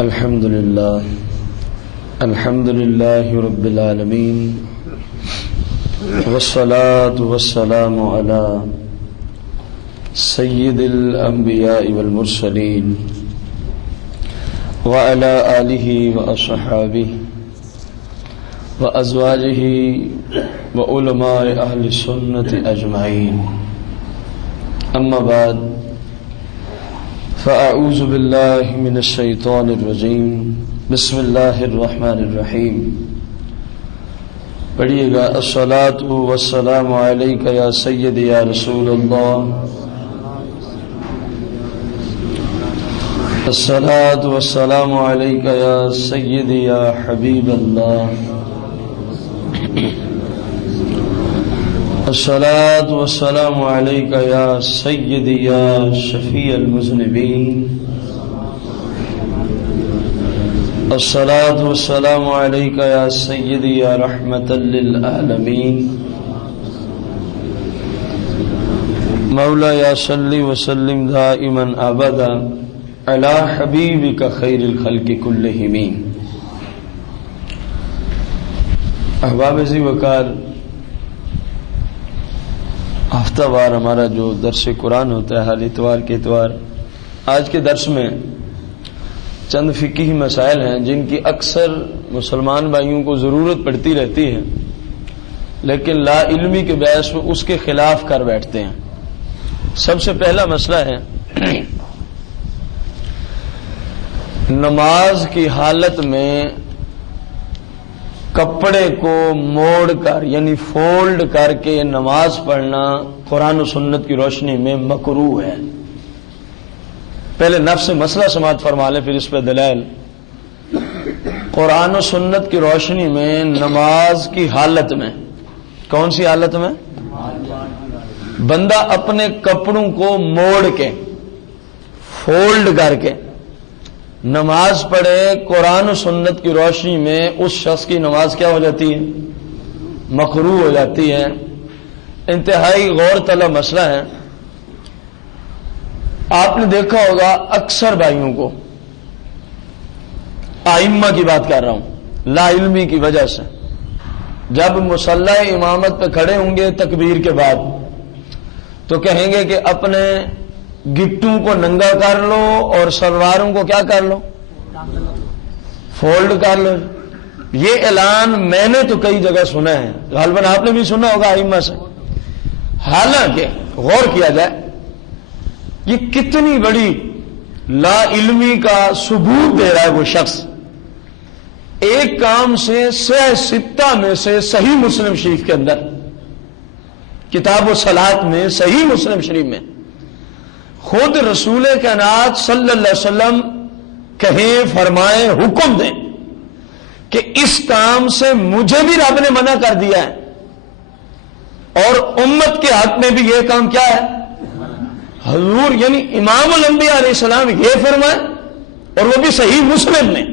الحمد لله رب العالمين والصلاة والسلام على سيد الأنبياء والمرسلين وعلى آله وأصحابه وأزواجه وعلماء أهل السنة أجمعين. أما بعد فأعوذ بالله من الشيطان الرجيم. بسم الله الرحمن الرحيم. پڑھیے گا الصلاۃ والسلام علیک یا سیدی یا رسول اللہ، الصلاۃ والسلام علیک یا سیدی یا حبیب اللہ، الصلاۃ والسلام علیک یا سیدی یا شفیع المذنبین، الصلاۃ والسلام علیک یا سیدی یا رحمۃ للعالمین. مولا یا صلی وسلم دائما ابدا علی حبیبک خیر الخلق کلہم. احباب ذی وقار، ہفتہ وار ہمارا جو درس قرآن ہوتا ہے ہر اتوار کے اتوار، آج کے درس میں چند فقہی مسائل ہیں جن کی اکثر مسلمان بھائیوں کو ضرورت پڑتی رہتی ہے، لیکن لا علمی کے باعث وہ اس کے خلاف کر بیٹھتے ہیں. سب سے پہلا مسئلہ ہے نماز کی حالت میں کپڑے کو موڑ کر یعنی فولڈ کر کے نماز پڑھنا قرآن و سنت کی روشنی میں مکروہ ہے. پہلے نفس سے مسئلہ سماعت فرما لیں، پھر اس پہ دلائل. قرآن و سنت کی روشنی میں نماز کی حالت میں، کون سی حالت میں؟ بندہ اپنے کپڑوں کو موڑ کے فولڈ کر کے نماز پڑھے، قرآن و سنت کی روشنی میں اس شخص کی نماز کیا ہو جاتی ہے؟ مکروہ ہو جاتی ہے. انتہائی غور طلب مسئلہ ہے. آپ نے دیکھا ہوگا اکثر بھائیوں کو، ائمہ کی بات کر رہا ہوں، لا علمی کی وجہ سے، جب مصلی امامت پہ کھڑے ہوں گے تکبیر کے بعد تو کہیں گے کہ اپنے گٹوں کو ننگا کر لو اور سلواروں کو کیا کر لو؟ فولڈ کر لو. یہ اعلان میں نے تو کئی جگہ سنا ہے، غالباً آپ نے بھی سنا ہوگا ائمہ سے. حالانکہ غور کیا جائے یہ کتنی بڑی لا علمی کا ثبوت دے رہا ہے وہ شخص. ایک کام سے صحیح ستہ میں سے صحیح مسلم شریف کے اندر، کتاب و صلاۃ میں، صحیح مسلم شریف میں خود رسول کائنات صلی اللہ علیہ وسلم کہیں، فرمائیں، حکم دیں کہ اس کام سے مجھے بھی رب نے منع کر دیا ہے اور امت کے حق میں بھی یہ کام کیا ہے؟ حضور یعنی امام الانبیاء علیہ السلام یہ فرمائے، اور وہ بھی صحیح مسلم میں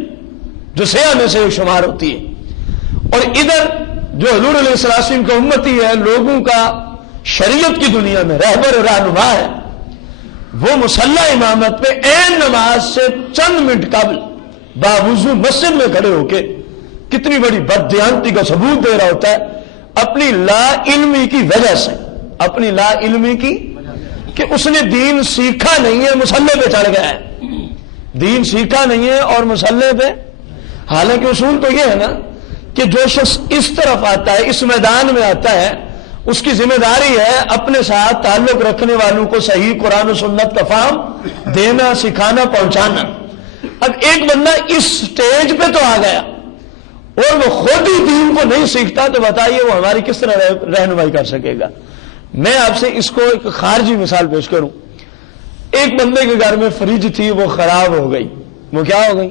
جو سیاہ میں سے شمار ہوتی ہے. اور ادھر جو حضور علیہ السلام کا امتی ہے، لوگوں کا شریعت کی دنیا میں رہبر و رہنما ہے، وہ مصلی امامت پہ عین نماز سے چند منٹ قبل باوضو مسجد میں کھڑے ہو کے کتنی بڑی بددیانتی کا ثبوت دے رہا ہوتا ہے اپنی لا علمی کی وجہ سے. اپنی لا علمی کی کہ اس نے دین سیکھا نہیں ہے، مصلی پہ چڑھ گیا ہے. دین سیکھا نہیں ہے اور مصلی پہ. حالانکہ اصول تو یہ ہے نا کہ جو شخص اس طرف آتا ہے، اس میدان میں آتا ہے، اس کی ذمہ داری ہے اپنے ساتھ تعلق رکھنے والوں کو صحیح قرآن و سنت کا فہم دینا، سکھانا، پہنچانا. اب ایک بندہ اس سٹیج پہ تو آ گیا اور وہ خود ہی دین کو نہیں سیکھتا، تو بتائیے وہ ہماری کس طرح رہنمائی کر سکے گا؟ میں آپ سے اس کو ایک خارجی مثال پیش کروں. ایک بندے کے گھر میں فریج تھی، وہ خراب ہو گئی. وہ کیا ہو گئی؟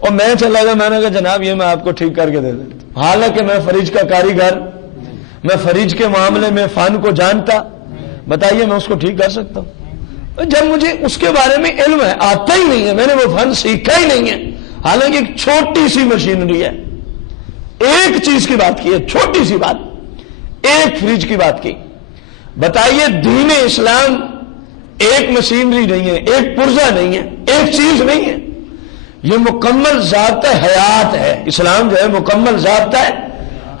اور میں چلا گیا، میں نے کہا جناب یہ میں آپ کو ٹھیک کر کے دے دیتا ہوں. حالانکہ میں فریج کا کاریگر، میں فریج کے معاملے میں فن کو جانتا، بتائیے میں اس کو ٹھیک کر سکتا ہوں؟ جب مجھے اس کے بارے میں علم ہے، آتا ہی نہیں ہے، میں نے وہ فن سیکھا ہی نہیں ہے. حالانکہ ایک چھوٹی سی مشینری ہے، ایک چیز کی بات کی ہے، چھوٹی سی بات، ایک فریج کی بات کی. بتائیے دین اسلام ایک مشینری نہیں ہے، ایک پرزہ نہیں ہے، ایک چیز نہیں ہے. یہ مکمل ضابطہ حیات ہے. اسلام جو ہے مکمل ضابطہ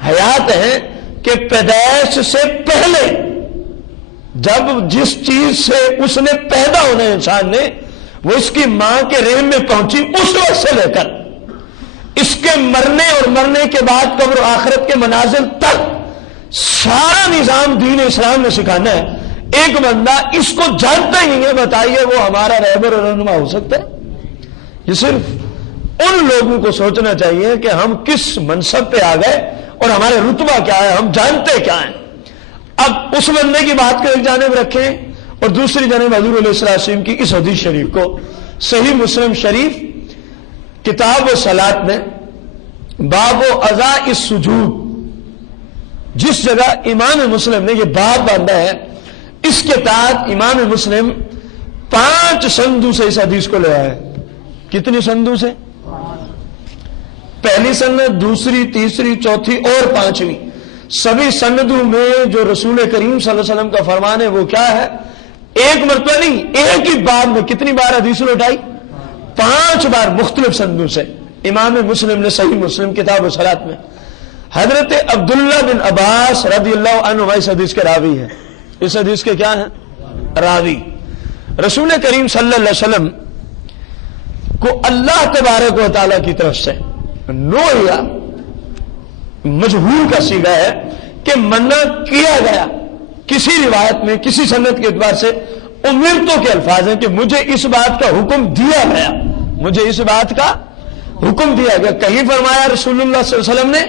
حیات ہے کہ پیدائش سے پہلے جب جس چیز سے اس نے پیدا ہونا ہے انسان نے، وہ اس کی ماں کے رحم میں پہنچی، اس وقت سے لے کر اس کے مرنے اور مرنے کے بعد قبر و آخرت کے منازل تک سارا نظام دین اسلام نے سکھانا ہے. ایک بندہ اس کو جانتا ہی نہیں ہے، بتائیے وہ ہمارا رہبر اور رہنما ہو سکتا ہے؟ یہ صرف ان لوگوں کو سوچنا چاہیے کہ ہم کس منصب پہ آ گئے اور ہمارے رتبہ کیا ہے، ہم جانتے کیا ہیں. اب اس بندے کی بات کو ایک جانب رکھیں اور دوسری جانب حضور علیہ السلام کی اس حدیث شریف کو. صحیح مسلم شریف کتاب و صلات میں باب و اذا السجود، جس جگہ امام مسلم نے یہ باب باندھا ہے، اس کے تحت امام مسلم 5 سندوں سے اس حدیث کو لے آئے. کتنی سندوں سے؟ پہلی سند، دوسری، تیسری، چوتھی اور 5ویں. سبھی سندوں میں جو رسول کریم صلی اللہ علیہ وسلم کا فرمان ہے وہ کیا ہے؟ ایک مرتبہ نہیں، ایک ہی باب میں کتنی بار حدیث اٹھائی؟ 5 بار مختلف سندوں سے امام مسلم نے صحیح مسلم کتاب و صلات میں. حضرت عبداللہ بن عباس رضی اللہ عنہ اس حدیث کے راوی ہے. اس حدیث کے کیا ہیں؟ راوی. رسول کریم صلی اللہ علیہ وسلم کو اللہ تبارک و تعالیٰ کی طرف سے نویا مجہول کا صیغہ ہے کہ منع کیا گیا. کسی روایت میں کسی سند کے اعتبار سے امرتو کے الفاظ ہیں کہ مجھے اس بات کا حکم دیا گیا، مجھے اس بات کا حکم دیا گیا. کہیں فرمایا رسول اللہ صلی اللہ علیہ وسلم نے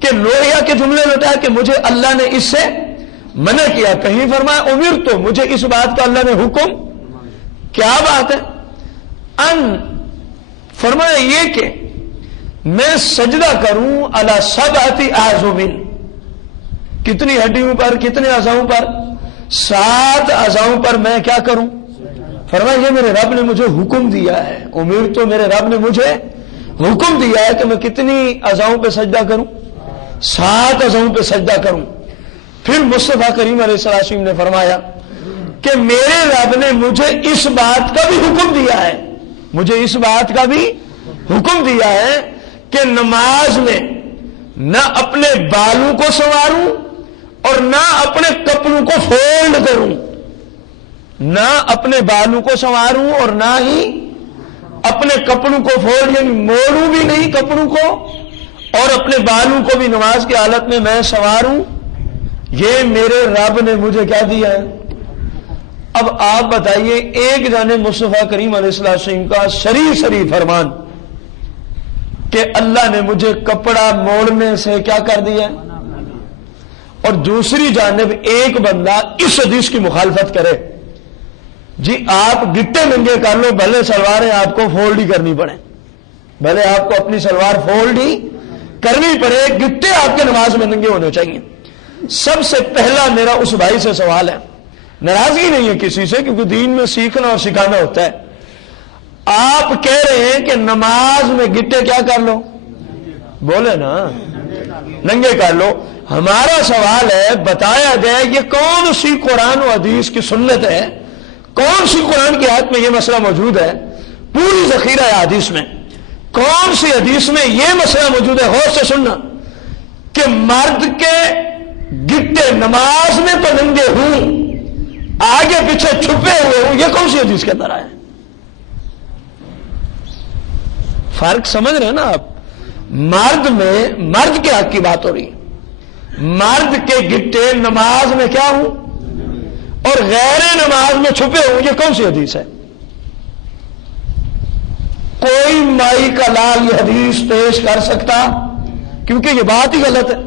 کہ لوہیا کے جملے لوٹایا کہ مجھے اللہ نے اس سے منع کیا. کہیں فرمایا امرتو، مجھے اس بات کا اللہ نے حکم. کیا بات ہے؟ ان فرمایا یہ کہ میں سجدہ کروں علی 7 اعظم، کتنی ہڈیوں پر، کتنے اعضاؤں پر؟ 7 اعضاؤں پر میں کیا کروں؟ فرمایا یہ میرے رب نے مجھے حکم دیا ہے. امیر تو میرے رب نے مجھے حکم دیا ہے کہ میں کتنی اعضاؤں پہ سجدہ کروں؟ 7 اعضاؤں پہ سجدہ کروں. پھر مصطفیٰ کریم علیہ السلام نے فرمایا کہ میرے رب نے مجھے اس بات کا بھی حکم دیا ہے، مجھے اس بات کا بھی حکم دیا ہے کہ نماز میں نہ اپنے بالوں کو سنواروں اور نہ اپنے کپڑوں کو فولڈ کروں. نہ اپنے بالوں کو سنواروں اور نہ ہی اپنے کپڑوں کو فولڈ، یعنی موڑوں بھی نہیں کپڑوں کو، اور اپنے بالوں کو بھی نماز کی حالت میں میں سنواروں. یہ میرے رب نے مجھے کیا دیا ہے. اب آپ بتائیے، ایک جانب مصطفیٰ کریم علیہ السلام کا شریع فرمان کہ اللہ نے مجھے کپڑا موڑنے سے کیا کر دیا ہے، اور دوسری جانب ایک بندہ اس حدیث کی مخالفت کرے. جی آپ گٹے ننگے کر لو، بھلے سلواریں آپ کو فولڈ ہی کرنی پڑے، بھلے آپ کو اپنی سلوار فولڈ ہی کرنی پڑے، گٹے آپ کے نماز میں ننگے ہونے چاہیے. سب سے پہلا میرا اس بھائی سے سوال ہے، ناراضگی نہیں ہے کسی سے، کیونکہ دین میں سیکھنا اور سکھانا ہوتا ہے. آپ کہہ رہے ہیں کہ نماز میں گٹے کیا کر لو، بولے نا، ننگے کر لو. ہمارا سوال ہے، بتایا جائے یہ کون سی قرآن و حدیث کی سنت ہے، کون سی قرآن کی آیت میں یہ مسئلہ موجود ہے؟ پوری ذخیرہ ہے حدیث میں. کون سی حدیث میں یہ مسئلہ موجود ہے؟ غور سے سننا کہ مرد کے گٹے نماز میں تو ننگے ہوں، آگے پیچھے چھپے ہوئے ہوں، یہ کون سی حدیث کے اندر آیا ہے؟ فرق سمجھ رہے ہیں نا آپ؟ مرد میں مرد کے حق کی بات ہو رہی ہے، مرد کے گٹے نماز میں کیا ہوں اور غیر نماز میں چھپے ہوں، یہ کون سی حدیث ہے؟ کوئی مائی کا لال یہ حدیث پیش کر سکتا؟ کیونکہ یہ بات ہی غلط ہے.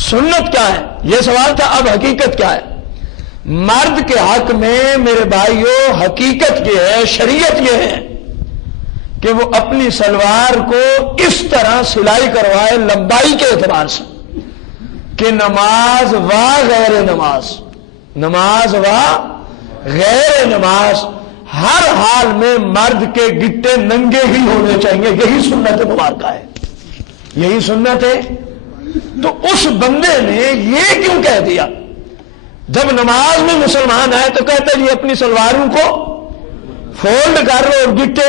سنت کیا ہے یہ سوال تھا، اب حقیقت کیا ہے؟ مرد کے حق میں میرے بھائیوں حقیقت یہ ہے، شریعت یہ ہے کہ وہ اپنی سلوار کو اس طرح سلائی کروائے لمبائی کے اعتبار سے کہ نماز و غیر نماز، نماز و غیر نماز ہر حال میں مرد کے گٹے ننگے ہی ہونے چاہیے. یہی سنت مبارکہ ہے، یہی سنت ہے. تو اس بندے نے یہ کیوں کہہ دیا؟ جب نماز میں مسلمان آئے تو کہتا جی اپنی سلواروں کو فولڈ کر لو اور گٹے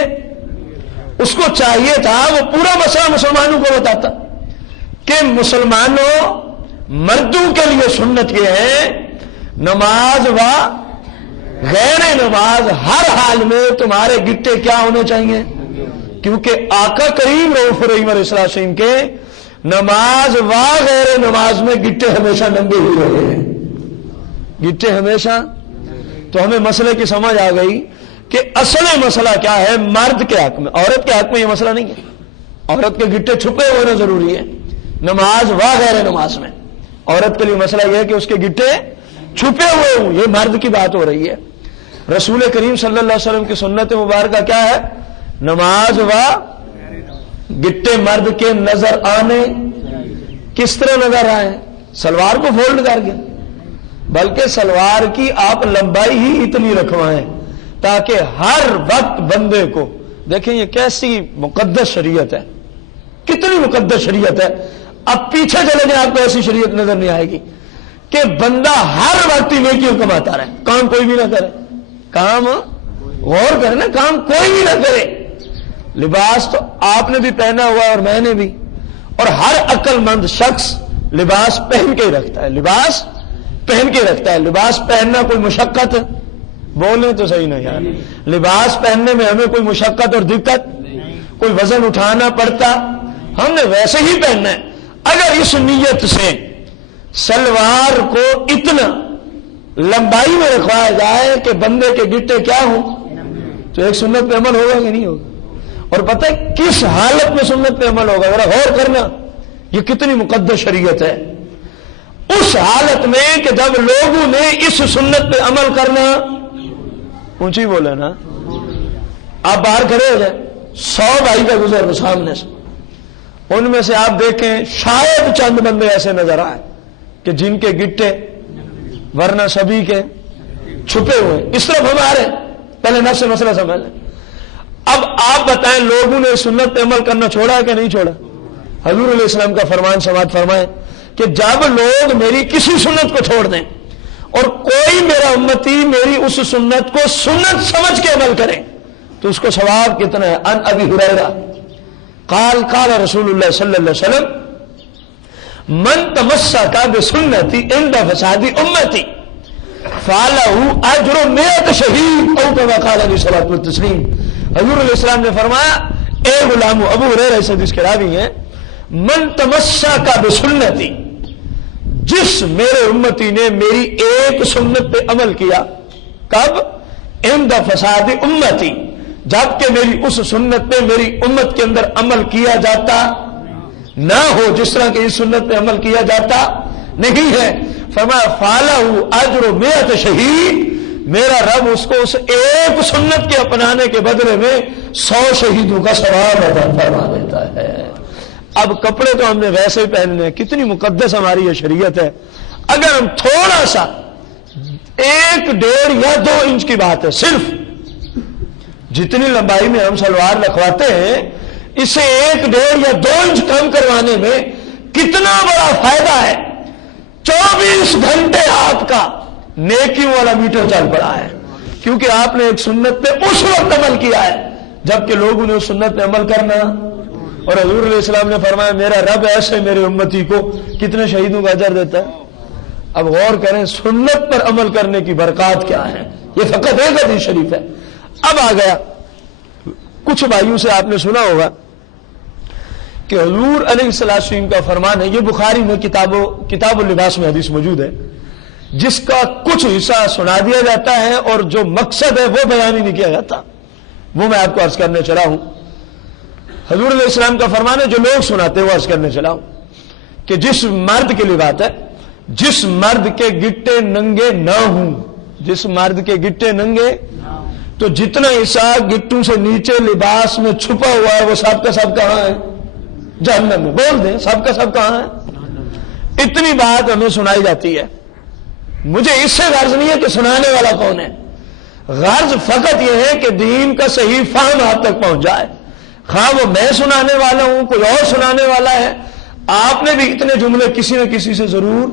اس کو چاہیے تھا وہ پورا مسئلہ مسلمانوں کو بتاتا کہ مسلمانوں مردوں کے لیے سنت یہ ہے نماز و غیر نماز ہر حال میں تمہارے گٹے کیا ہونے چاہیے، کیونکہ آقا کریم رؤوف رحیم علیہ السلام کے نماز و غیر نماز میں گٹے ہمیشہ ننگے ہی رہے ہیں، گٹے ہمیشہ. تو ہمیں مسئلے کی سمجھ آ گئی کہ اصل مسئلہ کیا ہے مرد کے حق میں. عورت کے حق میں یہ مسئلہ نہیں ہے. عورت کے گٹے چھپے ہونا ضروری ہے نماز و غیر نماز میں. عورت کے لیے مسئلہ یہ ہے کہ اس کے گٹے چھپے ہوئے ہوں، یہ مرد کی بات ہو رہی ہے. رسول کریم صلی اللہ علیہ وسلم کی سنت مبارکہ کیا ہے؟ نماز و گٹے مرد کے نظر آنے. کس طرح نظر آئے؟ سلوار کو فولڈ کر کے، بلکہ سلوار کی آپ لمبائی ہی اتنی رکھوائیں تاکہ ہر وقت بندے کو دیکھیں. یہ کیسی مقدس شریعت ہے، کتنی مقدس شریعت ہے. اب پیچھے چلے جائیں آپ کو ایسی شریعت نظر نہیں آئے گی کہ بندہ ہر وقت ہی نیکیوں کماتا رہے، کام کوئی بھی نہ کرے. کام غور کرے نا، کام کوئی بھی نہ کرے. لباس تو آپ نے بھی پہنا ہوا اور میں نے بھی، اور ہر عقل مند شخص لباس پہن کے ہی رکھتا ہے. لباس پہن کے رکھتا ہے. لباس پہننا کوئی مشقت، بولیں تو صحیح نہیں یار، لباس پہننے میں ہمیں کوئی مشقت اور دقت، کوئی وزن اٹھانا پڑتا، ہم نے ویسے ہی پہننا ہے. اگر اس نیت سے سلوار کو اتنا لمبائی میں رکھوایا جائے کہ بندے کے گٹے کیا ہوں، تو ایک سنت پہ عمل ہوگا کہ نہیں ہوگا؟ اور پتہ ہے کس حالت میں سنت پہ عمل ہوگا؟ ذرا غور کرنا، یہ کتنی مقدس شریعت ہے. اس حالت میں کہ جب لوگوں نے اس سنت پہ عمل کرنا، اونچی بولے نا، آپ باہر کھڑے ہو جائیں، 100 بھائی کا گزر سامنے سے، ان میں سے آپ دیکھیں شاید چند بندے ایسے نظر آئے کہ جن کے گٹے ورنہ سبھی کے چھپے ہوئے. اس طرف ہمارے پہلے نفس سے مسئلہ سمجھ لیں. اب آپ بتائیں لوگوں نے سنت پہ عمل کرنا چھوڑا کہ نہیں چھوڑا؟ حضور علیہ السلام کا فرمان سماعت فرمائیں کہ جب لوگ میری کسی سنت کو چھوڑ دیں اور کوئی میرا امتی میری اس سنت کو سنت سمجھ کے عمل کرے تو اس کو ثواب کتنا ہے. ان ابی ہریرہ قال قال رسول اللہ صلی اللہ علیہ وسلم من تمسک بسنتی عند فساد امتی فلہ اجر 100 شہید او کما قال علیہ الصلوۃ والتسلیم. حضور علیہ السلام نے فرمایا، اے غلام، ابو ہریرہ اس حدیث کے راوی ہیں، من تمسک بسنتی، جس میرے امتی نے میری ایک سنت پہ عمل کیا، کب؟ عند فساد امتی، جبکہ میری اس سنت پہ میری امت کے اندر عمل کیا جاتا نہ ہو، جس طرح کہ اس سنت پہ عمل کیا جاتا نہیں ہے. فرمایا فالہ اجر 100 شہید، میرا رب اس کو اس ایک سنت کے اپنانے کے بدلے میں 100 شہیدوں کا ثواب عطا فرما دیتا ہے. اب کپڑے تو ہم نے ویسے ہی پہننے ہیں، کتنی مقدس ہماری یہ شریعت ہے. اگر ہم تھوڑا سا 1, 1.5 یا 2 انچ کی بات ہے، صرف جتنی لمبائی میں ہم سلوار رکھواتے ہیں اسے 1, 1.5 یا 2 انچ کم کروانے میں کتنا بڑا فائدہ ہے. 24 گھنٹے آپ کا نیکیوں والا میٹر چل پڑا ہے، کیونکہ آپ نے ایک سنت پہ اس وقت عمل کیا ہے جبکہ لوگوں نے اس سنت پہ عمل کرنا. اور حضور علیہ السلام نے فرمایا میرا رب ایسے میرے امتی کو کتنے شہیدوں کا اجر دیتا ہے. اب غور کریں سنت پر عمل کرنے کی برکات کیا ہے. یہ فقط ایک حدیث شریف ہے. اب آ گیا، کچھ بھائیوں سے آپ نے سنا ہوگا کہ حضور علیہ السلام کا فرمان ہے، یہ بخاری میں کتاب اللباس میں حدیث موجود ہے، جس کا کچھ حصہ سنا دیا جاتا ہے اور جو مقصد ہے وہ بیان ہی نہیں کیا جاتا، وہ میں آپ کو عرض کرنے چلا ہوں. حضور علیہ السلام کا فرمان ہے، جو لوگ سناتے ہیں وہ عرض کرنے چلا ہوں کہ جس مرد کے لیے بات ہے، جس مرد کے گٹے ننگے نہ ہوں، جس مرد کے گٹے ننگے، تو جتنا حصہ گٹوں سے نیچے لباس میں چھپا ہوا ہے وہ سب کا سب کہاں ہے؟ جہنم میں. بول دیں سب کا سب کہاں ہے؟ اتنی بات ہمیں سنائی جاتی ہے. مجھے اس سے غرض نہیں ہے کہ سنانے والا کون ہے، غرض فقط یہ ہے کہ دین کا صحیح فہم آپ تک پہنچ جائے. خواہ وہ میں سنانے والا ہوں، کوئی اور سنانے والا ہے. آپ نے بھی اتنے جملے کسی نہ کسی سے ضرور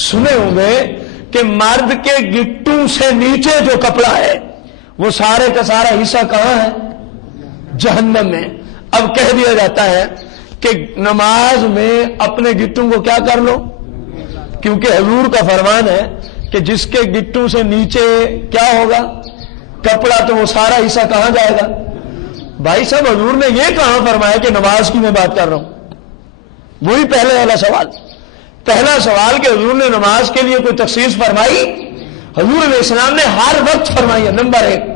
سنے ہوں گے کہ مرد کے گٹوں سے نیچے جو کپڑا ہے وہ سارے کا سارا حصہ کہاں ہے؟ جہنم میں. اب کہہ دیا جاتا ہے کہ نماز میں اپنے گٹوں کو کیا کر لو، کیونکہ حضور کا فرمان ہے کہ جس کے گٹوں سے نیچے کیا ہوگا، کپڑا، تو وہ سارا حصہ کہاں جائے گا. بھائی صاحب حضور نے یہ کہاں فرمایا کہ نماز کی میں بات کر رہا ہوں. وہی پہلے والا سوال، پہلا سوال کہ حضور نے نماز کے لیے کوئی تخصیص فرمائی؟ حضور علیہ السلام نے ہر وقت فرمائی ہے، نمبر 1.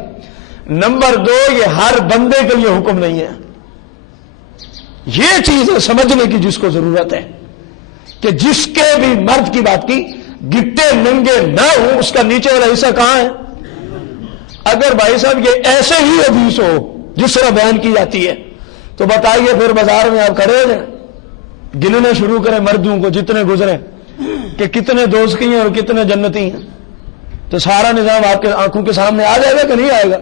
نمبر 2، یہ ہر بندے کے لیے حکم نہیں ہے. یہ چیز سمجھنے کی جس کو ضرورت ہے کہ جس کے بھی مرد کی بات کی گٹے ننگے نہ ہوں، اس کا نیچے والا حصہ کہاں ہے. اگر بھائی صاحب یہ ایسے ہی حدیث ہو جس طرح بیان کی جاتی ہے تو بتائیے پھر بازار میں آپ کھڑے ہو جائیں، گننے شروع کریں مردوں کو جتنے گزرے کہ کتنے دوزخی ہیں اور کتنے جنتی ہیں، تو سارا نظام آپ کے آنکھوں کے سامنے آ جائے گا کہ نہیں آئے گا.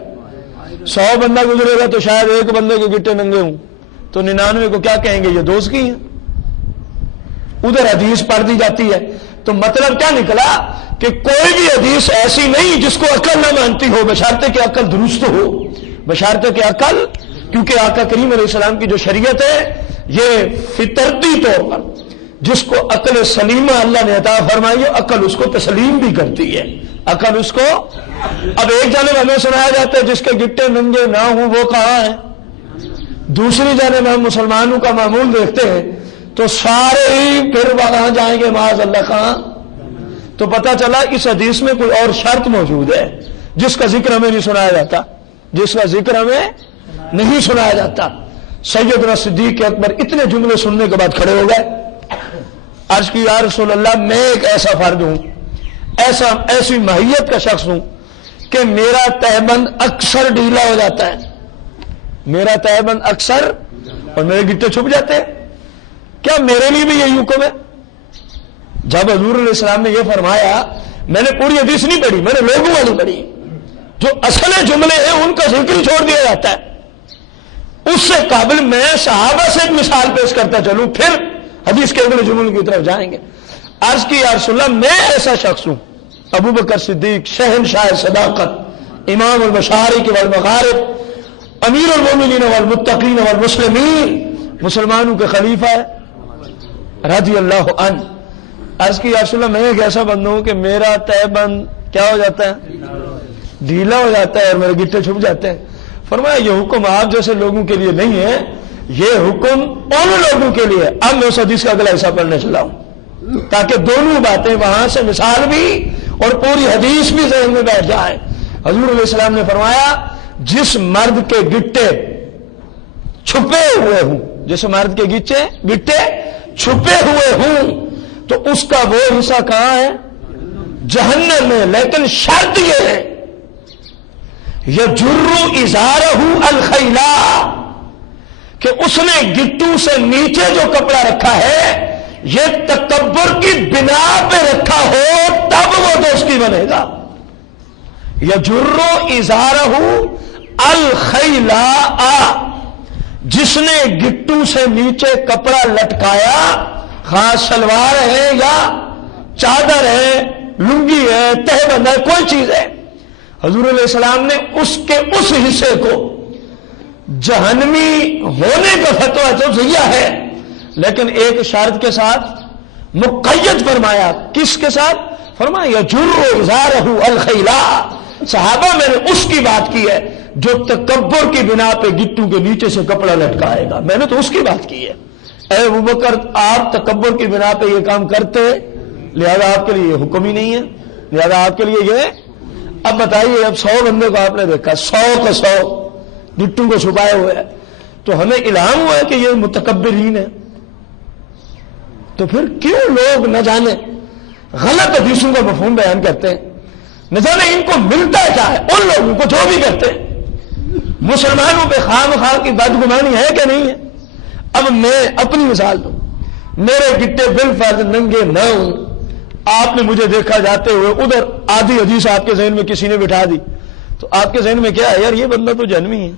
100 بندہ گزرے گا تو شاید ایک بندے کے گٹے ننگے ہوں، تو 99 کو کیا کہیں گے، یہ دوزخی ہیں. ادھر حدیث پڑھ دی جاتی ہے تو مطلب کیا نکلا کہ کوئی بھی حدیث ایسی نہیں جس کو عقل نہ مانتی ہو، بشرطے کہ عقل درست ہو، بشرطے کہ عقل، کیونکہ آقا کریم علیہ السلام کی جو شریعت ہے یہ فطرتی طور پر جس کو عقل سلیمہ اللہ نے عطا فرمائی ہے، عقل اس کو تسلیم بھی کرتی ہے، عقل اس کو. اب ایک جانب ہمیں سنایا جاتا ہے جس کے گٹے ننگے نہ ہوں وہ کہاں ہے، دوسری جانب ہم مسلمانوں کا معمول دیکھتے ہیں تو سارے ہی پھر وہاں جائیں گے معاذ اللہ. کہاں؟ تو پتہ چلا اس حدیث میں کوئی اور شرط موجود ہے جس کا ذکر ہمیں نہیں سنایا جاتا، جس کا ذکر ہمیں نہیں سنایا جاتا. سیدنا صدیق اکبر اتنے جملے سننے کے بعد کھڑے ہو گئے، عرض کی یا رسول اللہ میں ایک ایسا فرد ہوں، ایسی ماہیت کا شخص ہوں کہ میرا تہبند اکثر ڈھیلا ہو جاتا ہے، میرا تہبند اکثر، اور میرے گٹے چھپ جاتے ہیں، کیا میرے لیے بھی یہی حکم ہے؟ جب حضور علیہ السلام نے یہ فرمایا، میں نے پوری حدیث نہیں پڑھی، میں نے لوگوں والی پڑھی، جو اصل جملے ہیں ان کا ذکر ہی چھوڑ دیا جاتا ہے. اس سے قابل میں صحابہ سے ایک مثال پیش کرتا چلوں، پھر حدیث کے اگلے جملوں کی طرف جائیں گے. عرض کی یا رسول اللہ میں ایسا شخص ہوں، ابو بکر صدیق شہنشاہ صداقت، امام المشارق والمغارب، امیر المومنین والمتقین والمسلمین، مسلمانوں کے خلیفہ رضی اللہ عنہ. عرض کی یا رسول اللہ میں ایک ایسا بندہ ہوں کہ میرا تہبند کیا ہو جاتا ہے، ڈھیلا ہو جاتا ہے اور میرے گٹے چھپ جاتے ہیں. فرمایا یہ حکم آپ جیسے لوگوں کے لیے نہیں ہے، یہ حکم ان لوگوں کے لیے. اب میں اس حدیث کا اگلا حصہ پڑھنے چلا ہوں تاکہ دونوں باتیں وہاں سے مثال بھی اور پوری حدیث بھی ذہن میں بیٹھ جائے. حضور علیہ السلام نے فرمایا جس مرد کے گٹے چھپے ہوئے ہوں، جس مرد کے گٹے چھپے ہوئے ہوں تو اس کا وہ حصہ کہاں ہے، جہنم میں. لیکن شرط یہ ہے یجر ازارہ الخیلا، کہ اس نے گٹوں سے نیچے جو کپڑا رکھا ہے یہ تکبر کی بنا پہ رکھا ہو تب وہ دوست کی بنے گا. یجر ازارہ الخیلا، جس نے گٹوں سے نیچے کپڑا لٹکایا، خاص شلوار ہے یا چادر ہے، لنگی ہے، تہبند ہے، کوئی چیز ہے، حضور علیہ السلام نے اس کے اس حصے کو جہنمی ہونے کا فتویٰ تو صحیح ہے، لیکن ایک شرط کے ساتھ مقید فرمایا. کس کے ساتھ فرمایا؟ یجر ازارہ الخیلا. صحابہ میں نے اس کی بات کی ہے جو تکبر کی بنا پہ گٹوں کے نیچے سے کپڑا لٹکائے گا، میں نے تو اس کی بات کی ہے. اے ابوبکر آپ تکبر کی بنا پہ یہ کام کرتے، لہذا آپ کے لیے یہ حکم ہی نہیں ہے، لہذا آپ کے لیے یہ. اب بتائیے اب 100 بندے کو آپ نے دیکھا، 100 کا 100 گٹوں کو چھپائے ہوئے ہیں، تو ہمیں الہام ہوا ہے کہ یہ متکبرین ہے. تو پھر کیوں لوگ نہ جانے غلط حدیثوں کا مفہوم بیان کرتے ہیں، نہ جانے ان کو ملتا کیا ہے ان لوگوں کو جو بھی کرتے ہیں. مسلمانوں پہ خام خواہ کی بدگمانی ہے کہ نہیں ہے؟ اب میں اپنی مثال دوں، میرے گٹے بالفرض ننگے نہ ہوں، آپ نے مجھے دیکھا جاتے ہوئے، ادھر آدھی حدیث آپ کے ذہن میں کسی نے بٹھا دی، تو آپ کے ذہن میں کیا ہے، یار یہ بندہ تو جہنمی ہے،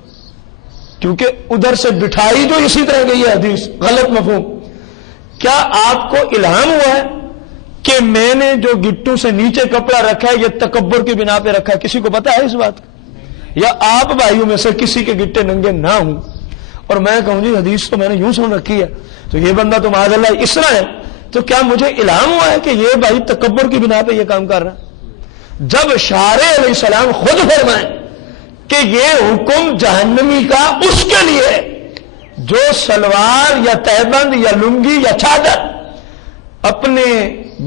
کیونکہ ادھر سے بٹھائی جو اسی طرح گئی ہے حدیث، غلط مفہوم. کیا آپ کو الہام ہوا ہے کہ میں نے جو گٹوں سے نیچے کپڑا رکھا ہے یہ تکبر کی بنا پہ رکھا ہے؟ کسی کو پتا ہے اس بات کا؟ یا آپ بھائیوں میں سے کسی کے گٹے ننگے نہ ہوں اور میں کہوں جی حدیث تو میں نے یوں سن رکھی ہے، تو یہ بندہ تو معاذ اللہ اس طرح ہے، تو کیا مجھے الہام ہوا ہے کہ یہ بھائی تکبر کی بنا پہ یہ کام کر رہا ہے؟ جب شارع علیہ السلام خود فرمائیں کہ یہ حکم جہنمی کا اس کے لیے ہے جو سلوار یا تہبند یا لنگی یا چادر اپنے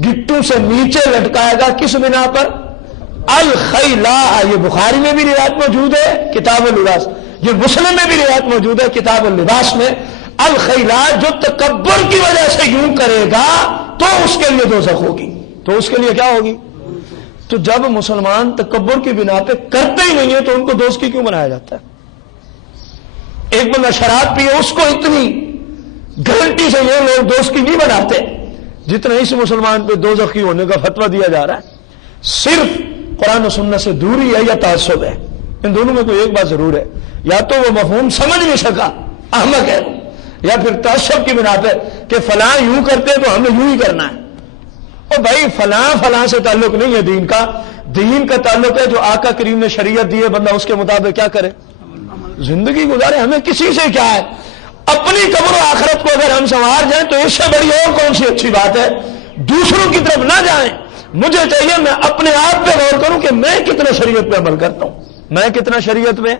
گٹوں سے نیچے لٹکائے گا، کس بنا پر؟ الخیلا، یہ بخاری میں بھی روایت موجود ہے کتاب اللباس، یہ مسلم میں بھی روایت موجود ہے کتاب اللباس میں، الخیلا جو تکبر کی وجہ سے یوں کرے گا تو اس کے لیے دوزخ ہوگی، تو اس کے لیے کیا ہوگی؟ تو جب مسلمان تکبر کی بنا پہ کرتے ہی نہیں ہے تو ان کو دوست کی کیوں بنایا جاتا ہے؟ ایک بندہ شراب پیے اس کو اتنی گارنٹی سے یہ لوگ دوست کی نہیں بناتے جتنا اس مسلمان پہ دوزخی ہونے کا فتویٰ دیا جا رہا ہے۔ صرف قرآن و سنت سے دوری ہے یا تعصب ہے؟ ان دونوں میں کوئی ایک بات ضرور ہے، یا تو وہ مفہوم سمجھ نہیں سکا احمق ہے، یا پھر تعصب کی بنا پہ کہ فلاں یوں کرتے تو ہمیں یوں ہی کرنا ہے۔ اور بھائی فلاں سے تعلق نہیں ہے دین کا، دین کا تعلق ہے جو آقا کریم نے شریعت دی ہے، بندہ اس کے مطابق کیا کرے، زندگی گزارے۔ ہمیں کسی سے کیا ہے؟ اپنی قبر و آخرت کو اگر ہم سنوار جائیں تو اس سے بڑی اور کون سی اچھی بات ہے؟ دوسروں کی طرف نہ جائیں، مجھے چاہیے میں اپنے آپ پہ غور کروں کہ میں کتنا شریعت پہ عمل کرتا ہوں، میں کتنا شریعت میں۔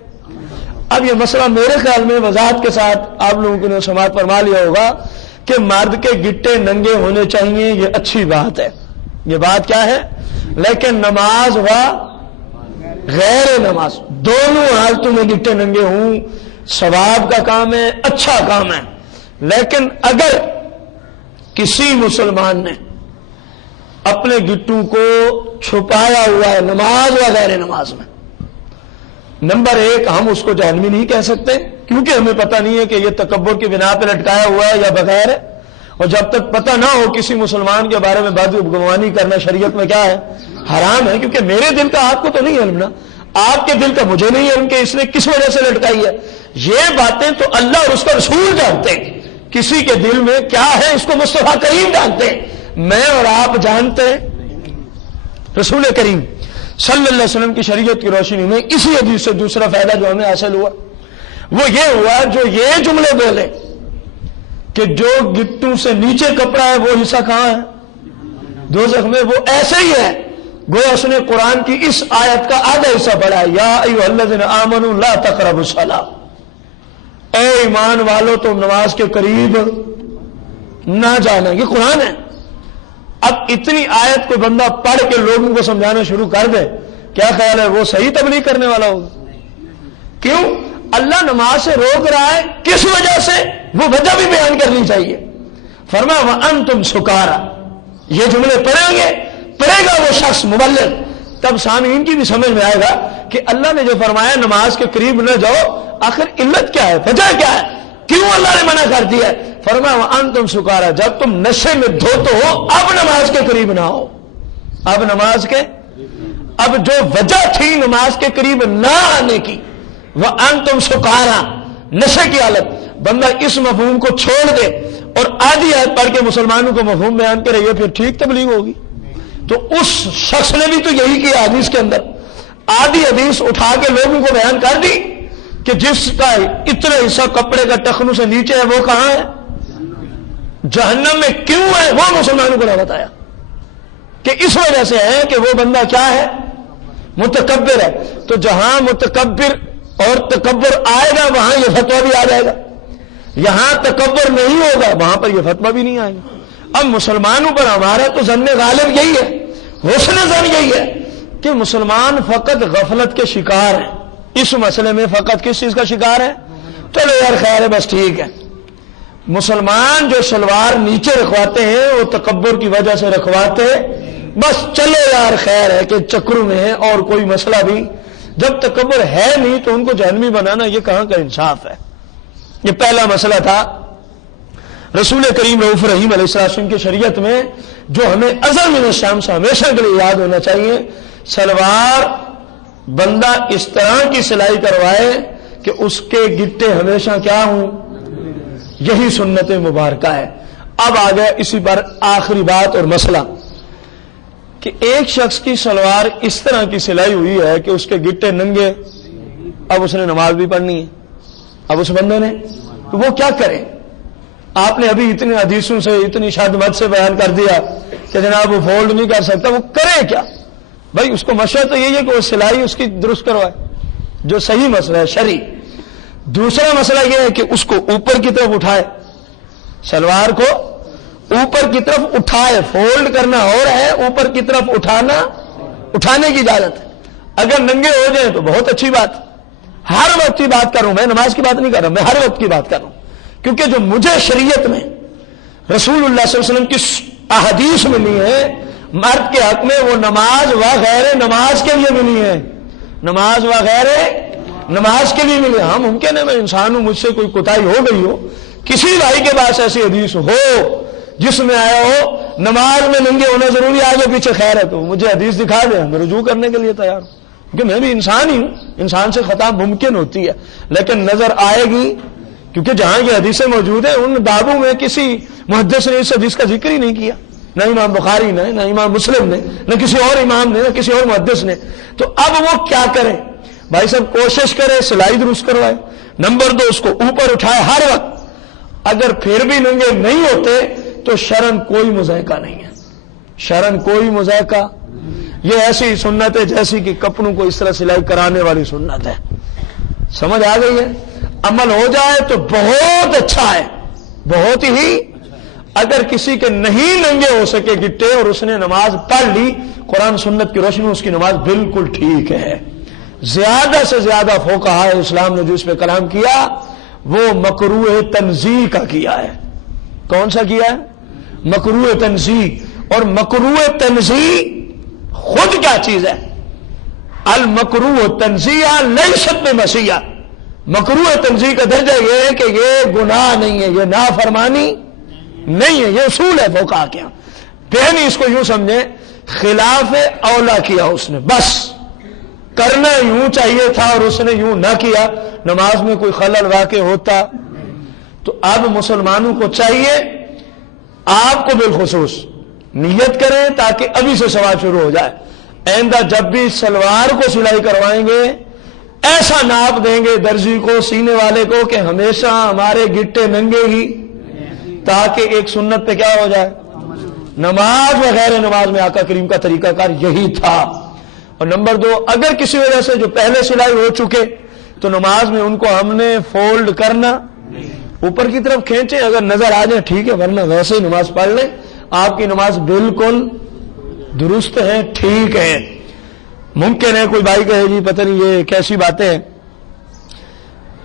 اب یہ مسئلہ میرے خیال میں وضاحت کے ساتھ آپ لوگوں نے سماعت فرما لیا ہوگا کہ مرد کے گٹے ننگے ہونے چاہیے، یہ اچھی بات ہے، یہ بات کیا ہے؟ لیکن نماز و غیر نماز دونوں حالتوں میں گٹے ننگے ہوں ثواب کا کام ہے، اچھا کام ہے۔ لیکن اگر کسی مسلمان نے اپنے گٹوں کو چھپایا ہوا ہے نماز و غیر نماز میں، نمبر ایک ہم اس کو جہنمی نہیں کہہ سکتے کیونکہ ہمیں پتہ نہیں ہے کہ یہ تکبر کی بنا پہ لٹکایا ہوا ہے یا بغیر ہے، اور جب تک پتہ نہ ہو کسی مسلمان کے بارے میں بدگمانی کرنا شریعت میں کیا ہے؟ حرام ہے، کیونکہ میرے دل کا آپ کو تو نہیں علم نا، آپ کے دل کا مجھے نہیں علم کہ اس نے کس وجہ سے لٹکائی ہے۔ یہ باتیں تو اللہ اور اس کا رسول جانتے ہیں، کسی کے دل میں کیا ہے اس کو مصطفیٰ کریم جانتے ہیں، میں اور آپ جانتے ہیں؟ رسول کریم صلی اللہ علیہ وسلم کی شریعت کی روشنی میں اسی حدیث سے دوسرا فائدہ جو ہمیں حاصل ہوا وہ یہ ہوا جو یہ جملے بولے کہ جو گٹوں سے نیچے کپڑا ہے وہ حصہ کہاں ہے؟ دوزخ میں، وہ ایسے ہی ہے گویا اس نے قرآن کی اس آیت کا آدھا حصہ پڑھا ہے، یا ایھا الذین آمنوا لا تقربوا الصلاۃ، اے ایمان والو تم نماز کے قریب نہ جانا، یہ قرآن ہے۔ اب اتنی آیت کو بندہ پڑھ کے لوگوں کو سمجھانا شروع کر دے، کیا خیال ہے وہ صحیح تبلیغ کرنے والا ہوگا؟ کیوں؟ اللہ نماز سے روک رہا ہے، کس وجہ سے؟ وہ وجہ بھی بیان کرنی چاہیے۔ فرمایا وَأَنْتُمْ سُكَارَىٰ، یہ جملے پڑھے گا وہ شخص مبلغ، تب سامعین کی بھی سمجھ میں آئے گا کہ اللہ نے جو فرمایا نماز کے قریب نہ جاؤ، آخر علت کیا ہے، وجہ کیا ہے، کیوں اللہ نے منع کر دیا ہے؟ فرمایا وَأَنْتُمْ سُكَارَىٰ، جب تم نشے میں دھوتے ہو اب نماز کے قریب نہ ہو، اب نماز کے، اب جو وجہ تھی نماز کے قریب نہ آنے کی، وَأَنْتُمْ سُكَارَىٰ، نشے کی حالت، بندہ اس مفہوم کو چھوڑ دے اور آدھی آیت پڑھ کے مسلمانوں کو مفہوم بیان کرے، یہ پھر ٹھیک تبلیغ ہوگی؟ تو اس شخص نے بھی تو یہی کیا حدیث کے اندر، آدھی حدیث اٹھا کے لوگوں کو بیان کر دی کہ جس کا اتنا حصہ کپڑے کا ٹخنوں سے نیچے ہے وہ کہاں ہے؟ جہنم میں۔ کیوں ہے وہ مسلمانوں کو نہ بتایا کہ اس وجہ سے ہے کہ وہ بندہ کیا ہے؟ متکبر ہے۔ تو جہاں متکبر اور تکبر آئے گا وہاں یہ فتویٰ بھی آ جائے گا، یہاں تکبر نہیں ہوگا وہاں پر یہ فتویٰ بھی نہیں آئے گا۔ اب مسلمانوں پر ہمارا تو ظن غالب یہی ہے، حسن ظن یہی ہے کہ مسلمان فقط غفلت کے شکار ہیں، اس مسئلے میں فقط کس چیز کا شکار ہے؟ چلو یار خیر ہے، بس ٹھیک ہے۔ مسلمان جو شلوار نیچے رکھواتے ہیں وہ تکبر کی وجہ سے رکھواتے، بس چلو یار خیر ہے کہ چکروں میں ہے اور کوئی مسئلہ بھی، جب تکبر ہے نہیں تو ان کو جہنمی بنانا یہ کہاں کا انصاف ہے؟ یہ پہلا مسئلہ تھا رسول کریم رؤوف رحیم علیہ السلام کی شریعت میں جو ہمیں ازل من الشام سے ہمیشہ کے لیے یاد ہونا چاہیے۔ سلوار بندہ اس طرح کی سلائی کروائے کہ اس کے گٹے ہمیشہ کیا ہوں، یہی سنت مبارکہ ہے۔ اب آ گیا اسی پر آخری بات اور مسئلہ کہ ایک شخص کی سلوار اس طرح کی سلائی ہوئی ہے کہ اس کے گٹے ننگے، اب اس نے نماز بھی پڑھنی ہے، اب اس بندے نے تو وہ کیا کریں؟ آپ نے ابھی اتنے حدیثوں سے اتنی شد مت سے بیان کر دیا کہ جناب وہ فولڈ نہیں کر سکتا، وہ کرے کیا؟ بھائی اس کو مشورہ تو یہی ہے کہ وہ سلائی اس کی درست کروائے، جو صحیح مسئلہ ہے شرعی۔ دوسرا مسئلہ یہ ہے کہ اس کو اوپر کی طرف اٹھائے، شلوار کو اوپر کی طرف اٹھائے، فولڈ کرنا اور ہے، اوپر کی طرف اٹھانے کی اجازت ہے۔ اگر ننگے ہو جائیں تو بہت اچھی بات، ہر وقت کی بات کر رہا ہوں میں، نماز کی بات نہیں کر رہا، میں ہر وقت کی بات کر رہا ہوں، کیونکہ جو مجھے شریعت میں رسول اللہ صلی اللہ علیہ وسلم کی احادیث ملی ہے مرد کے حق میں، وہ نماز وغیرہ نماز کے لیے ملی ہے، نماز وغیرہ نماز کے لیے ملی۔ ہاں ممکن ہے میں انسان ہوں، مجھ سے کوئی کوتاہی ہو گئی ہو، کسی بھائی کے پاس ایسی حدیث ہو جس میں آیا ہو نماز میں ننگے ہونا ضروری، آگے پیچھے خیر ہے تو مجھے حدیث دکھا دیں، میں رجوع کرنے کے لیے تیار ہوں، کیونکہ میں بھی انسان ہی ہوں، انسان سے خطا ممکن ہوتی ہے، لیکن نظر آئے گی، کیونکہ جہاں یہ حدیثیں موجود ہیں ان بابوں میں کسی محدث نے اس حدیث کا ذکر ہی نہیں کیا، نہ امام بخاری نے، نہ امام مسلم نے، نہ کسی اور امام نے، نہ کسی اور محدث نے۔ تو اب وہ کیا کریں؟ بھائی صاحب کوشش کرے سلائی درست کروائے، نمبر 2 اس کو اوپر اٹھائے ہر وقت، اگر پھر بھی ننگے نہیں ہوتے تو شرن کوئی مذائقہ نہیں ہے، شرن کوئی مذائقہ، یہ ایسی سنت ہے جیسی کہ کپڑوں کو اس طرح سلائی کرانے والی سنت ہے۔ سمجھ آ گئی ہے؟ عمل ہو جائے تو بہت اچھا ہے، بہت ہی۔ اگر کسی کے نہیں ننگے ہو سکے گٹے اور اس نے نماز پڑھ لی قرآن سنت کی روشنی میں، اس کی نماز بالکل ٹھیک ہے۔ زیادہ سے زیادہ فقہاء اسلام نے جو اس پہ کلام کیا وہ مکروہ تنزیہ کا کیا ہے۔ کون سا کیا ہے؟ مکروہ تنزیہ۔ اور مکروہ تنزیہ خود کیا چیز ہے؟ المکروہ تنزیہ لیست بمعصیہ۔ مکروہ تنزیہ کا درجہ یہ ہے کہ یہ گناہ نہیں ہے، یہ نافرمانی نہیں ہے، یہ اصول ہے فقہاء کے یہاں۔ پہلے اس کو یوں سمجھیں خلاف اولا کیا اس نے، بس کرنا یوں چاہیے تھا اور اس نے یوں نہ کیا، نماز میں کوئی خلل واقع ہوتا۔ تو اب مسلمانوں کو چاہیے آپ کو بالخصوص نیت کریں تاکہ ابھی سے ثواب شروع ہو جائے، آئندہ جب بھی سلوار کو سلائی کروائیں گے ایسا ناپ دیں گے درزی کو، سینے والے کو، کہ ہمیشہ ہمارے گٹے ننگے ہی، تاکہ ایک سنت پہ کیا ہو جائے، نماز وغیرہ نماز میں آقا کریم کا طریقہ کار یہی تھا۔ اور نمبر 2 اگر کسی وجہ سے جو پہلے سلائی ہو چکے تو نماز میں ان کو ہم نے فولڈ کرنا، اوپر کی طرف کھینچے، اگر نظر آ جائے ٹھیک ہے، ورنہ ویسے ہی نماز پڑھ لیں، آپ کی نماز بالکل درست ہے، ٹھیک ہے۔ ممکن ہے کوئی بھائی کہے جی پتہ نہیں یہ کیسی باتیں ہیں۔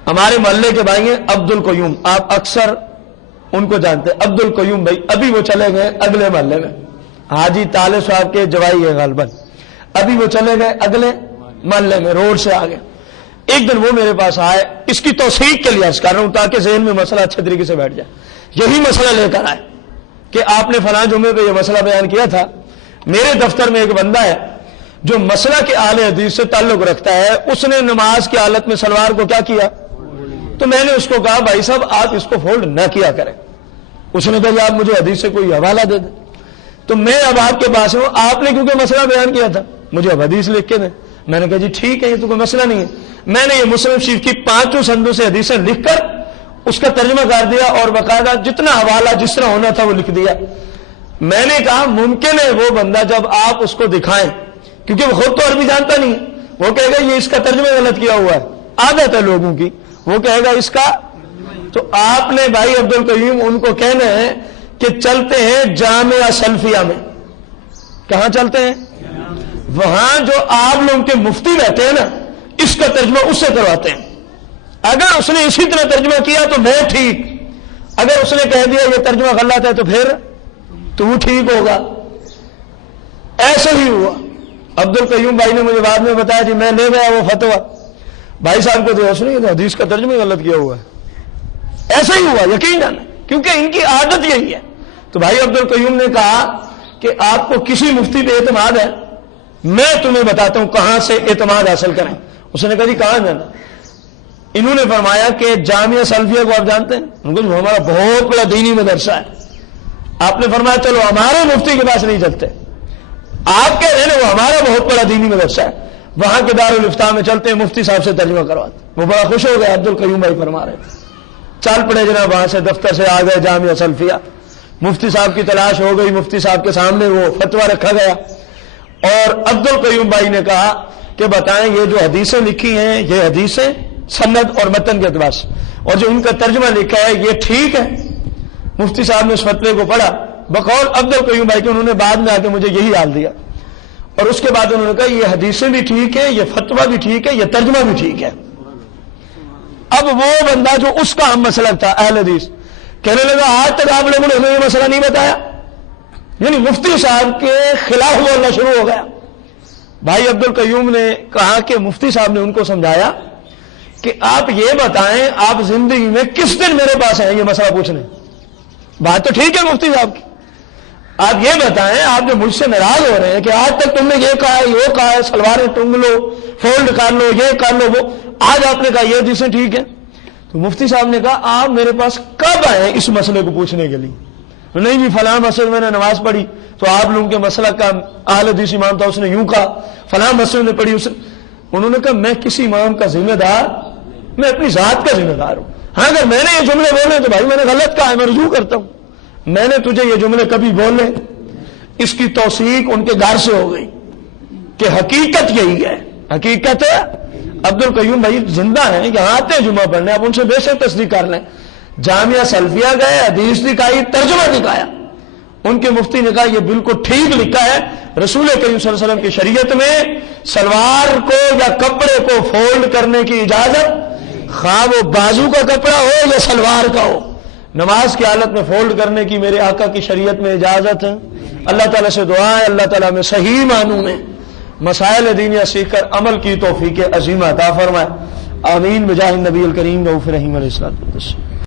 ہمارے محلے کے بھائی ہیں عبد القیوم، آپ اکثر ان کو جانتے ہیں، عبد القیوم بھائی، ابھی وہ چلے گئے اگلے محلے میں، حاجی طالب صاحب کے جوائی ہے غالباً، ابھی وہ چلے گئے اگلے محلے میں، روڈ سے آگے۔ ایک دن وہ میرے پاس آئے، اس کی توثیق کے لیے عرض کر رہا ہوں تاکہ ذہن میں مسئلہ اچھے طریقے سے بیٹھ جائے، یہی مسئلہ لے کر آئے کہ آپ نے فلاں جمعے پہ یہ مسئلہ بیان کیا تھا۔ میرے دفتر میں ایک بندہ ہے جو مسئلہ کے اہل حدیث سے تعلق رکھتا ہے، اس نے نماز کی حالت میں سلوار کو کیا کیا، تو میں نے اس کو کہا بھائی صاحب آپ اس کو فولڈ نہ کیا کریں۔ اس نے کہا آپ مجھے حدیث سے کوئی حوالہ دے دیں، تو میں اب آپ کے پاس ہوں، آپ نے کیونکہ مسئلہ بیان کیا تھا مجھے اب حدیث لکھ کے دیں۔ میں نے کہا جی ٹھیک ہے، یہ تو کوئی مسئلہ نہیں ہے۔ میں نے یہ مسلم شریف کی 5 سندوں سے حدیثیں لکھ کر اس کا ترجمہ کر دیا اور باقاعدہ جتنا حوالہ جس طرح ہونا تھا وہ لکھ دیا۔ میں نے کہا ممکن ہے وہ بندہ جب آپ اس کو دکھائیں، کیونکہ وہ خود تو عربی جانتا نہیں ہے، وہ کہے گا یہ اس کا ترجمہ غلط کیا ہوا ہے، عادت ہے لوگوں کی، وہ کہے گا اس کا، تو آپ نے بھائی عبد القیوم ان کو کہنا ہے کہ چلتے ہیں جامعہ سلفیہ میں۔ کہاں چلتے ہیں؟ وہاں جو آپ لوگوں کے مفتی رہتے ہیں نا، اس کا ترجمہ اس سے کرواتے ہیں۔ اگر اس نے اسی طرح ترجمہ کیا تو میں ٹھیک، اگر اس نے کہہ دیا یہ ترجمہ غلط ہے تو پھر تو وہ ٹھیک ہوگا۔ ایسا ہی ہوا۔ عبد القیوم بھائی نے مجھے بعد میں بتایا جی میں لے گیا وہ فتویٰ، بھائی صاحب کو تو اس نے حدیث کا ترجمہ غلط کیا ہوا ہے۔ ایسا ہی ہوا یقیناً، کیونکہ ان کی عادت یہی ہے۔ تو بھائی عبد القیوم نے کہا کہ آپ کو کسی مفتی پہ اعتماد ہے، میں تمہیں بتاتا ہوں کہاں سے اعتماد حاصل کریں۔ اس نے کہا جی کہاں جانا؟ انہوں نے فرمایا کہ جامعہ سلفیہ کو آپ جانتے ہیں؟ ان کو ہمارا بہت بڑا دینی مدرسہ ہے۔ آپ نے فرمایا چلو ہمارے مفتی کے پاس نہیں چلتے، آپ کہہ رہے ہیں وہ ہمارا بہت بڑا دینی مدرسہ ہے، وہاں کے دارالفتاح میں چلتے ہیں، مفتی صاحب سے ترجمہ کرواتے۔ وہ بڑا خوش ہو گیا، عبد القیوم بھائی فرما رہے تھے۔ چال پڑے جناب وہاں سے دفتر سے آ گئے جامعہ سلفیہ. مفتی صاحب کی تلاش ہو گئی, مفتی صاحب کے سامنے وہ فتویٰ رکھا گیا اور عبد القیوم بھائی نے کہا کہ بتائیں یہ جو حدیثیں لکھی ہیں یہ حدیثیں سند اور متن کے اعتبار سے, اور جو ان کا ترجمہ لکھا ہے یہ ٹھیک ہے. مفتی صاحب نے اس فتوے کو پڑھا بقول عبد القیوم بھائی کے, انہوں نے بعد میں آ کے مجھے یہی حال دیا, اور اس کے بعد انہوں نے کہا یہ حدیثیں بھی ٹھیک ہے, یہ فتویٰ بھی ٹھیک ہے, یہ ترجمہ بھی ٹھیک ہے. اب وہ بندہ جو اس کا ہم مسلک تھا اہل حدیث کہنے لگا آج تک آپ لوگوں نے ہمیں یہ مسئلہ نہیں بتایا, یعنی مفتی صاحب کے خلاف بولنا شروع ہو گیا. بھائی عبد القیوم نے کہا کہ مفتی صاحب نے ان کو سمجھایا کہ آپ یہ بتائیں آپ زندگی میں کس دن میرے پاس ہیں یہ مسئلہ پوچھنے. بات تو ٹھیک ہے مفتی صاحب کی, آپ یہ بتائیں آپ جو مجھ سے ناراض ہو رہے ہیں کہ آج تک تم نے یہ کہا ہے وہ کہا ہے, سلواریں ٹنگ لو, فولڈ کر لو, یہ کر لو, وہ, آج آپ نے کہا یہ حدیثیں ٹھیک ہے. تو مفتی صاحب نے کہا آپ میرے پاس کب آئے اس مسئلے کو پوچھنے کے لیے؟ نہیں جی فلاں مسجد میں نے نماز پڑھی تو آپ لوگوں کے مسئلہ کا اہل حدیث امام تھا, اس نے یوں کہا, فلاں مسجد نے پڑھی انہوں نے کہا میں کسی امام کا ذمہ دار, میں اپنی ذات کا ذمہ دار ہوں. ہاں اگر میں نے یہ جملے بولے تو بھائی میں نے غلط کہا ہے, میں رجوع کرتا ہوں. میں نے تجھے یہ جملے کبھی بولے, اس کی توثیق ان کے گھر سے ہو گئی کہ حقیقت یہی ہے. حقیقت ہے عبد القیوم بھائی زندہ ہیں, یہاں آتے ہیں جمعہ پڑھنے, آپ ان سے بے شک تصدیق کر لیں. جامعہ سلفیہ گئے, حدیث دکھائی, ترجمہ دکھایا, ان کے مفتی نے کہا یہ بالکل ٹھیک لکھا ہے. رسول کریم صلی اللہ علیہ وسلم کی شریعت میں سلوار کو یا کپڑے کو فولڈ کرنے کی اجازت, خواہ وہ بازو کا کپڑا ہو یا سلوار کا ہو, نماز کی حالت میں فولڈ کرنے کی میرے آقا کی شریعت میں اجازت ہے. اللہ تعالیٰ سے دعا ہے اللہ تعالیٰ میں صحیح معنوں میں مسائل دینیہ سیکھ کر عمل کی توفیق عظیمہ عطا فرمائے. آمین بجاہ النبی الکریم رؤوف رحیم علیہ الصلوۃ والسلام.